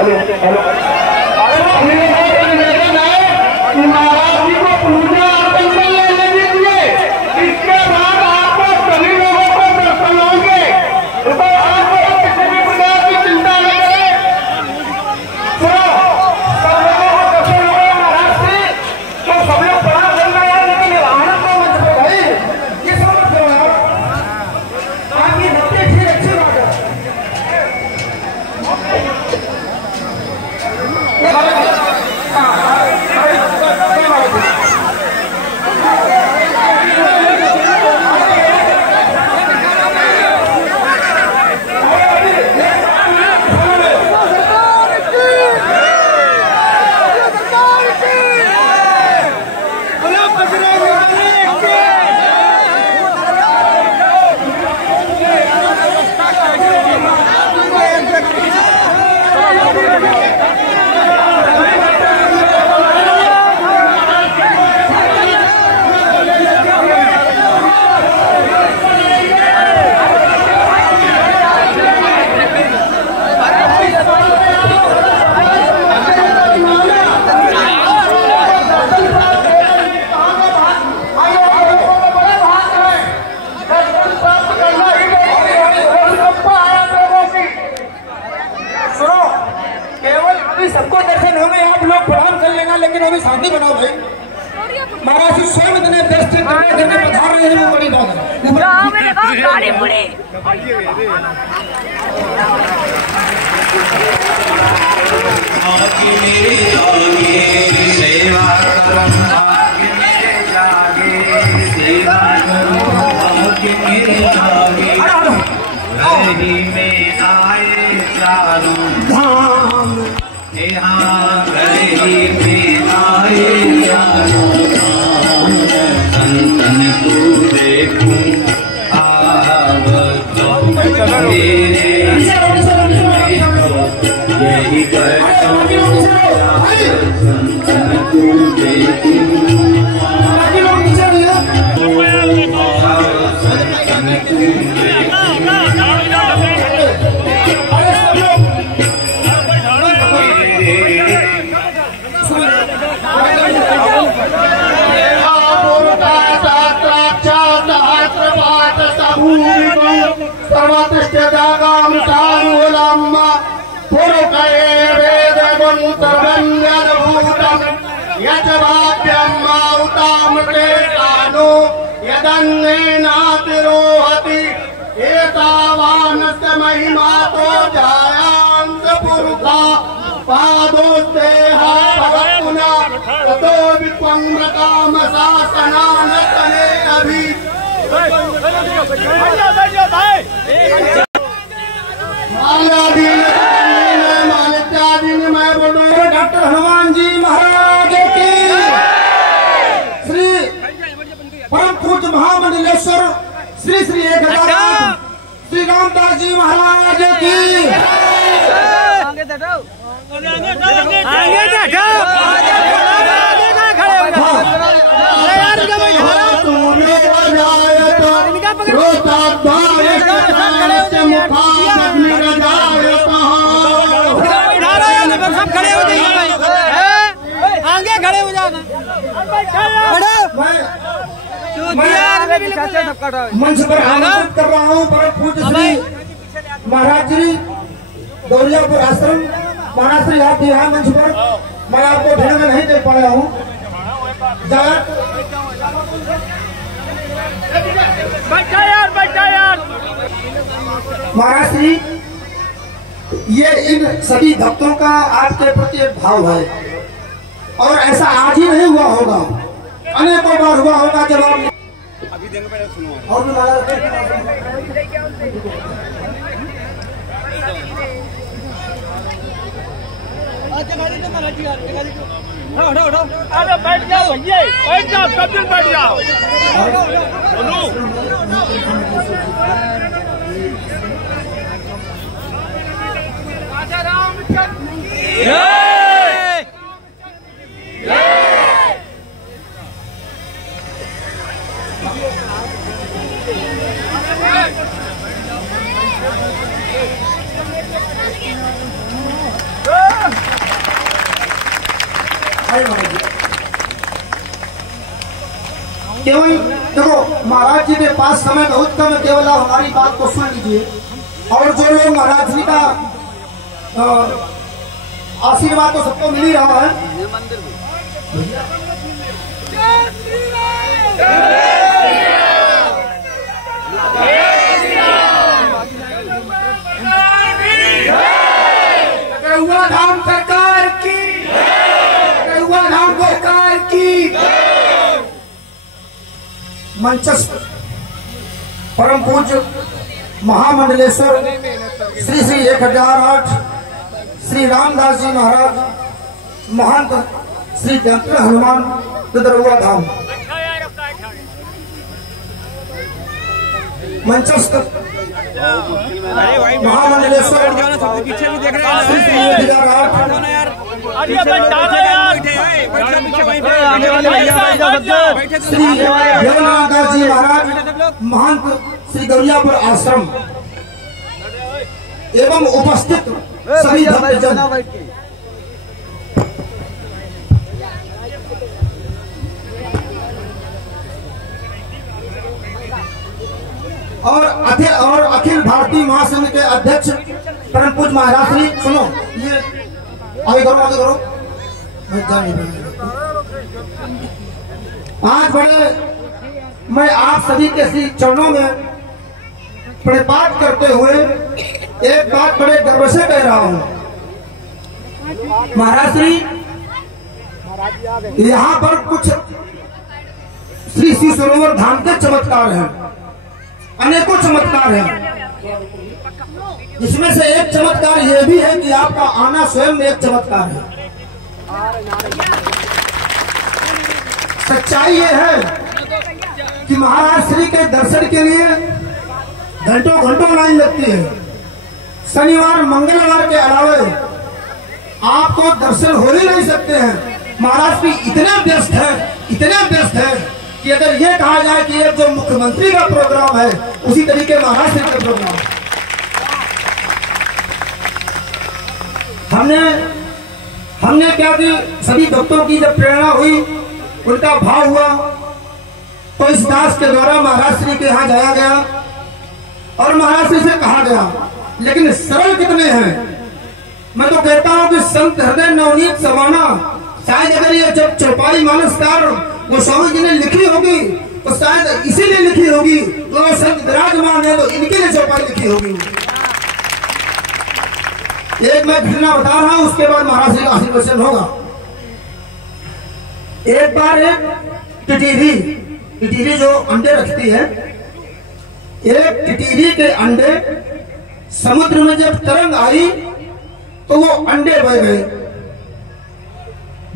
महाराज जी को पूजा अर्पण कर लेने दीजिए, इसके बाद आपको सभी लोगों को दर्शन होंगे। तो आपको किसी भी प्रकार की चिंता न करें, सब लोगों को दर्शन हो गए महाराज जी। तो सब लोग बड़ा चल रहा है, लेकिन आनंद को मत हो भाई, ये समझ लो यार, आपकी नत्ते ठीक अच्छी बात है। सबको दर्शन होंगे, आप लोग प्रणाम कर लेना, लेकिन अभी शांति बनाओ भाई। महाराज जी स्वयं इतने व्यस्त पधार रहे हैं, वो बड़ी बात है। सेवा में आए चारों धाम, यहाँ गली में आए चारों धाम, संतन को देखूं आव तो मेरे यही करता संतन को देखूं संतन को यदन्नेनातिरोहति एतावानस्य महिमा तो जायांत पुरुषा पादोस्ते भवत्पुना ततो वित्वं मृकाम शासनानतने अभि। डॉक्टर हनुमान जी महाराज की, श्री परम पूज्य महामंडलेश्वर श्री श्री 1008 श्री रामदास जी महाराज की। आगे खड़े हो जाना, मंच पर आमंत्रित कर रहा हूँ परम पूज्य श्री महाराज जी गौरियापुर आश्रम। महाराज श्री आप यहाँ मंच पर, मैं आपको भीड़ में नहीं देख पाया हूँ। महाराज श्री, ये इन सभी भक्तों का आपके प्रति एक भाव है, और ऐसा आज ही नहीं हुआ होगा, अनेकों बार हुआ होगा जब आप अभी देंगे पहले सुनो और भी अरे बैठ जाओ भैया, बैठ जाओ, सब दिन बैठ जाओ। राजा रामचंद्र Go! आइए महाराज जी। केवल देखो महाराज जी के पास समय बहुत कम है, केवल आप हमारी बात को सुन लीजिए। और जो लोग महाराज जी का आशीर्वाद तो सबको मिल ही रहा है। करुआ धाम सरकार की, करुआ धाम सरकार की। मंचस्थ परम पूज्य महामंडलेश्वर श्री श्री 1008 श्री रामदास जी महाराज महंत श्री डॉक्टर हनुमान दरुआ धाम मंचस्थ महामंडलेश्वर पीछे भी देख रहे श्री श्री 1008 श्री जगन्नाथ जी महाराज महंत श्री गौरियापुर आश्रम एवं उपस्थित सभी भक्तजन और अखिल भारतीय महासंघ के अध्यक्ष परम पूज्य महाराज श्री, सुनो ये आगे करो मैं जा नहीं रहा। आज बड़े मैं आप सभी के श्री चरणों में प्रणिपात करते हुए एक बात बड़े गर्व से कह रहा हूं। महाराज श्री, यहाँ पर कुछ श्री शिव सरोवर धाम के चमत्कार हैं, अनेकों चमत्कार हैं। इसमें से एक चमत्कार यह भी है कि आपका आना स्वयं में एक चमत्कार है। सच्चाई ये है कि महाराज श्री के दर्शन के लिए घंटों घंटों लाइन लगती है। शनिवार मंगलवार के अलावे आपको दर्शन हो ही नहीं सकते हैं। महाराज भी इतने व्यस्त है कि अगर ये कहा जाए कि ये जो मुख्यमंत्री का प्रोग्राम है उसी तरीके महाराज श्री का प्रोग्राम है। हमने क्या कि सभी भक्तों की जब प्रेरणा हुई, उनका भाव हुआ, तो इस दास के द्वारा महाराज श्री के यहाँ जाया गया और महाराज श्री से कहा गया। लेकिन सरल कितने हैं। मैं तो कहता हूं कि संत हृदय नवनीत समाना, शायद अगर ये जब चौपाई मानसकार गोस्वामी जी ने लिखी होगी तो शायद इसीलिए लिखी होगी तो संत विराजमान है, तो इनके लिए चौपाई लिखी होगी। एक मैं घटना बता रहा हूं, उसके बाद महाराज श्री का आशीर्वचन होगा। एक बार एक टिटीरी जो अंडे रखती है, एक टिटीरी के अंडे समुद्र में जब तरंग आई तो वो अंडे बह गए।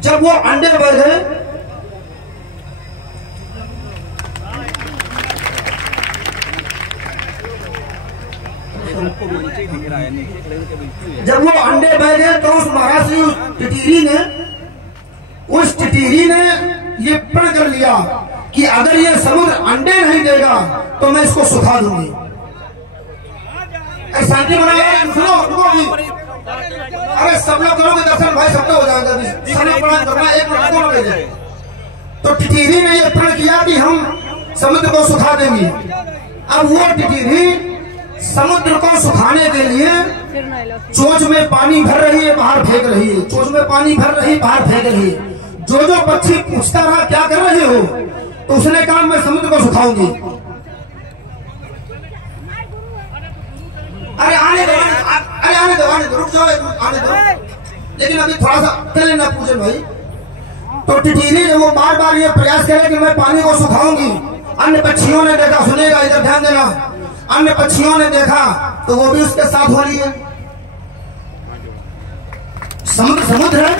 जब वो अंडे बह गए तो उस महाराज श्री उस टिटीरी ने ये प्रण कर लिया कि अगर ये समुद्र अंडे नहीं देगा तो मैं इसको सुखा दूंगी। शांति बनाया, सुनो अरे सब लोग करोगे दर्शन भाई, सबका हो जाएगा। एक मिनट तो टिटीरी ने यह प्रण किया कि हम समुद्र को सुखा देंगे। अब वो टिटीरी समुद्र को सुखाने के लिए चोंच में पानी भर रही है, बाहर फेंक रही है, चोंच में पानी भर रही, बाहर फेंक रही है। जो पक्षी पूछता रहा क्या कर रहे हो, तो उसने कहा मैं समुद्र को सुखाऊंगी। अरे आने दो, रुक जाओ, आने दो। लेकिन अभी थोड़ा सा पहले ना पूछे भाई। तो टिटीरी ने वो बार बार ये प्रयास करे कि मैं पानी को सुखाऊंगी। अन्य पक्षियों ने देखा, सुनेगा इधर ध्यान देना, अन्य पक्षियों ने देखा तो वो भी उसके साथ हो रही है। समुद्र है।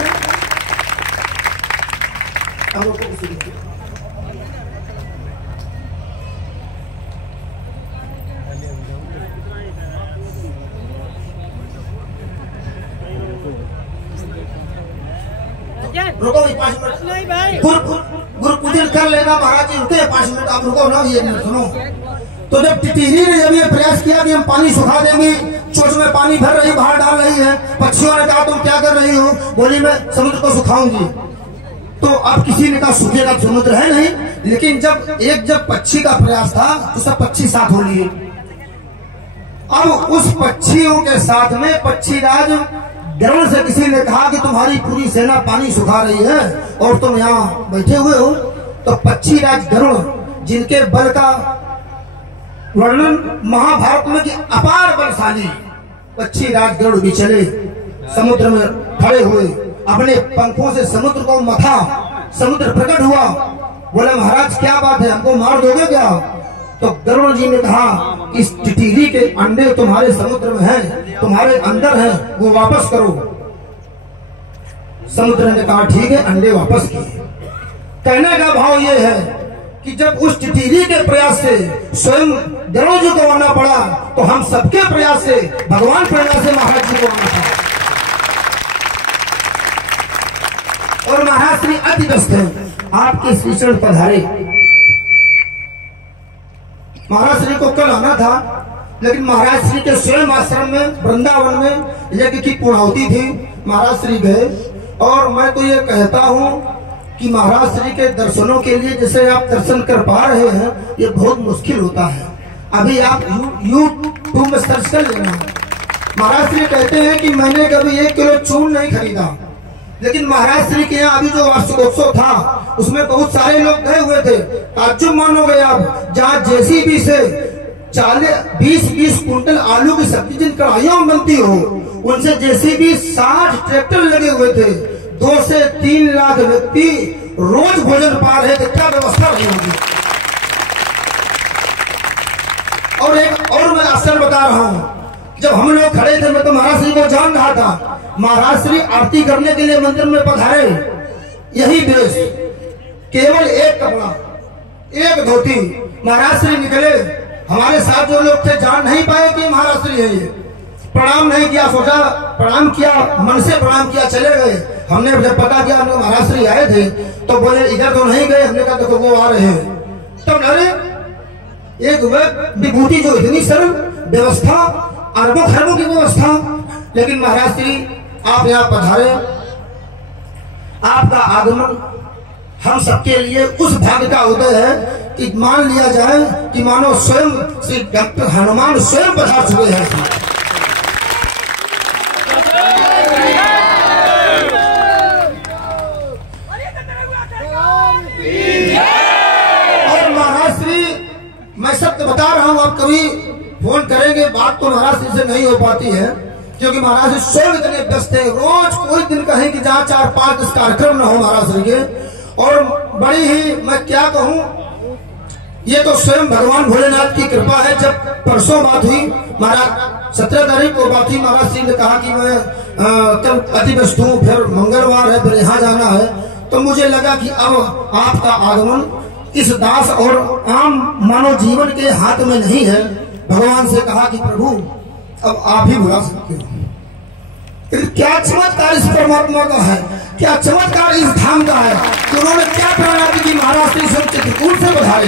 रुको 5 मिनट, गुरु पूजन कर लेना। महाराज जी रुके 5 मिनट, आप रुको ना, ये सुनो। तो जब टिटीरी ने जब ये प्रयास किया कि हम पानी सुखा देंगे, चोंच में पानी भर रही, बाहर डाल रही है, पक्षियों ने कहा तुम क्या कर रही हो, बोली मैं समुद्र को सुखाऊंगी। तो अब किसी ने कहा सूखेगा तो समुद्र है नहीं, लेकिन जब पक्षी का प्रयास था तो सब पक्षी साथ हो लिए। अब उस पक्षियों के साथ में पक्षीराज गरुड़ से किसी ने कहा कि तुम्हारी पूरी सेना पानी सुखा रही है और तुम यहाँ बैठे हुए हो। तो पक्षीराज गरुड़, जिनके बल का वर्णन महाभारत में कि अपार बलशाली पक्षीराज गरुड़ भी चले, समुद्र में खड़े हुए, अपने पंखों से समुद्र को मथा, समुद्र प्रकट हुआ। बोले महाराज क्या बात है, हमको मार दोगे क्या? तो गरुड़ जी ने कहा इस टिटीरी के अंडे तुम्हारे समुद्र में हैं, तुम्हारे अंदर हैं, वो वापस करो। समुद्र ने कहा ठीक है, अंडे वापस किए। कहने का भाव ये है कि जब उस टिटीरी के प्रयास से स्वयं गरुड़ जी को आना पड़ा, तो हम सबके प्रयास से, भगवान प्रेरणा से महाराज जी को आना पड़ा। और महाराज श्री अति व्यस्त हैं, आपके श्री चरण पधारे। महाराज श्री को कल आना था, लेकिन महाराज श्री के स्वयं आश्रम में वृंदावन में यज्ञ की पूर्णाहुति थी, महाराज श्री गए। और मैं तो ये कहता हूँ कि महाराज श्री के दर्शनों के लिए जैसे आप दर्शन कर पा रहे हैं, ये बहुत मुश्किल होता है। अभी आप यूट्यूब में सर्च कर लेना। महाराज श्री कहते हैं कि मैंने कभी 1 किलो चून नहीं खरीदा, लेकिन महाराज श्री के यहाँ अभी जो वार्षिकोत्सव था उसमें बहुत सारे लोग गए हुए थे। ताज्जुब मानोगे आप, जहाँ जेसीबी से 20-20 कुंटल आलू की सब्जी जिन कढ़ाइयों में बनती हो, उनसे जेसीबी 60 ट्रैक्टर लगे हुए थे। 2 से 3 लाख व्यक्ति रोज भोजन पा रहे थे, क्या व्यवस्था रही होगी। और एक और मैं आश्चर्य बता रहा हूँ, जब हम लोग खड़े थे मैं तो महाराज श्री को जान रहा था। महाराज श्री आरती करने के लिए मंदिर में पधारे, यही ड्रेस, केवल एक कपड़ा, एक धोती। महाराज श्री निकले, हमारे साथ जो लोग थे जान नहीं पाए कि महाराज श्री है ये। प्रणाम नहीं किया, सोचा प्रणाम किया, मन से प्रणाम किया, चले गए। हमने जब पता किया महाराज श्री आए थे तो बोले इधर तो नहीं गए। हमने कहा देखो वो आ रहे हैं। तब अरे एक विभूति जो इतनी सरल व्यवस्था, अरबों खरबों की व्यवस्था, लेकिन महाराज श्री आप यहाँ पधारे। आपका आगमन हम सबके लिए उस भाग्य का उदय है कि मान लिया जाए कि मानो स्वयं श्री डॉक्टर हनुमान स्वयं पधार चुके हैं। और महाराज श्री, मैं सत्य बता रहा हूँ, आप कभी फोन करेंगे, बात तो महाराज श्री से नहीं हो पाती है, क्योंकि महाराज श्री स्वयं इतने व्यस्त है। रोज कोई दिन कहें कि जहाँ 4-5 कार्यक्रम न हो महाराज श्री के। और बड़ी ही मैं क्या कहूँ, ये तो स्वयं भगवान भोलेनाथ की कृपा है। जब परसों बात हुई, महाराज 17 तारीख को बात हुई, महाराज श्री ने कहा कि मैं कल अति व्यस्त हूँ, फिर मंगलवार है, फिर यहाँ जाना है। तो मुझे लगा कि अब आपका आगमन इस दास और आम मानव जीवन के हाथ में नहीं है। भगवान से कहा कि प्रभु अब आप ही बुला सकते हो। क्या चमत्कार इस परमात्मा का है, क्या चमत्कार इस धाम का है कि उन्होंने क्या प्रेरणा दी कि महाराज श्री स्वयं चित्रकूट से बधाए।